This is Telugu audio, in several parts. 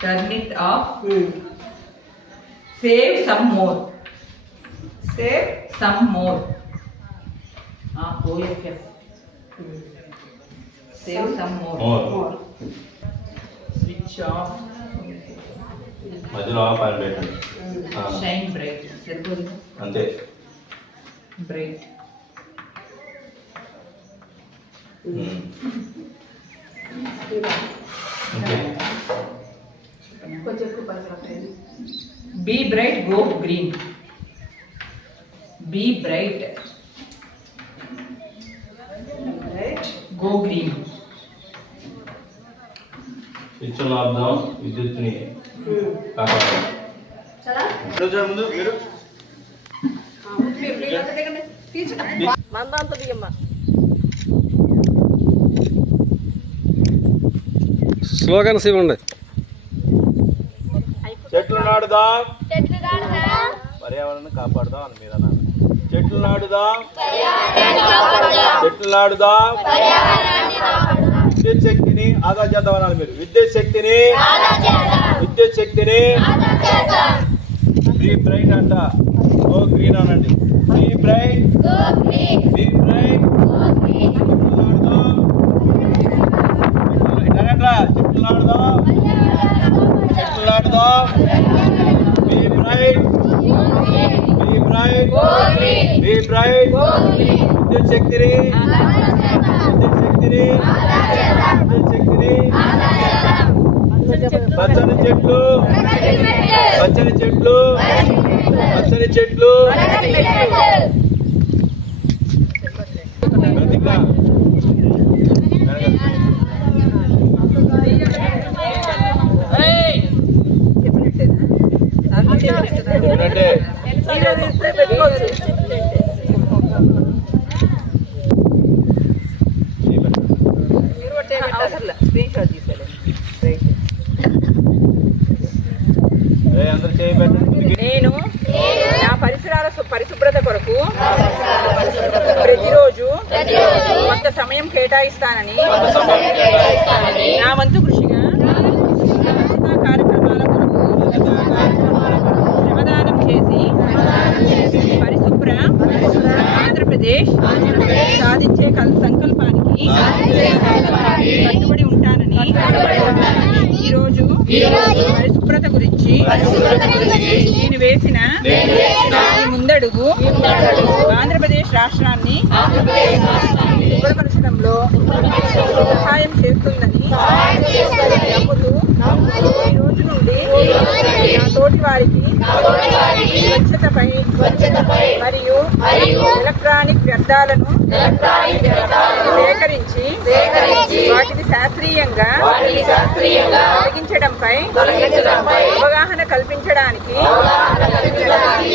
Turn it off save some more save some more O F F save some more more more switch off మధ్యలో ఆఫ్ అని పెట్టండి ఆ, షైన్ బ్రైట్ సరిపోదు అంతే బ్రైట్ ఉమ్. కొంచెం ఎక్కువ పచ్చడి be bright go green be bright right go green విద్యుత్ని ముందు మీరు మందాంత బియ్యమ్మ స్లోగన్స్ ఇవ్వండి. నాడుదాం? పర్యావరణం కాపాడుదాం అని మీరు అన్నారు చెట్లు నాడుదాం? చెట్లు నాడుదాం? విద్యుత్ శక్తిని ఆదా చేద్దాం అన్నారు మీరు. విద్యుత్ శక్తిని విద్యుత్ శక్తిని బీ బ్రైట్ అంట. ఓ గ్రీన్ అనండి. బీ బ్రైట్ బీ బ్రైట్ చెట్లు నాడుదాం? చెట్లు నాడుదాం? చెట్లు నాటుదాం be bright bright be bright విద్యుత్ శక్తిని. విద్యుత్ శక్తిని. విద్యుత్ శక్తిని. పచ్చని చెట్లు. పచ్చని చెట్లు. పచ్చని చెట్లు. నేను నా పరిసరాల పరిశుభ్రత కొరకు ప్రతిరోజు కొంత సమయం కేటాయిస్తానని నా వంతు కృషిగా ఆంధ్రప్రదేశ్ సాధించే కల్- సంకల్పానికి కట్టుబడి ఉంటానని ఈరోజు పరిశుభ్రత గురించి నేను వేసిన ముందడుగు ఆంధ్రప్రదేశ్ రాష్ట్రాన్ని శుభ్రపరచడంలో సహాయం చేస్తుందని నమ్ముతూ ఈ ఎలక్ట్రానిక్ వ్యర్థాలను సేకరించి వాటిని శాస్త్రీయంగా తొలగించడంపై అవగాహన కల్పించడానికి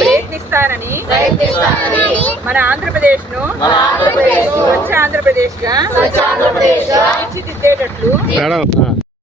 ప్రయత్నిస్తానని మన ఆంధ్రప్రదేశ్ను స్వచ్ఛ ఆంధ్రప్రదేశ్గా తీర్చిదిద్దేటట్లు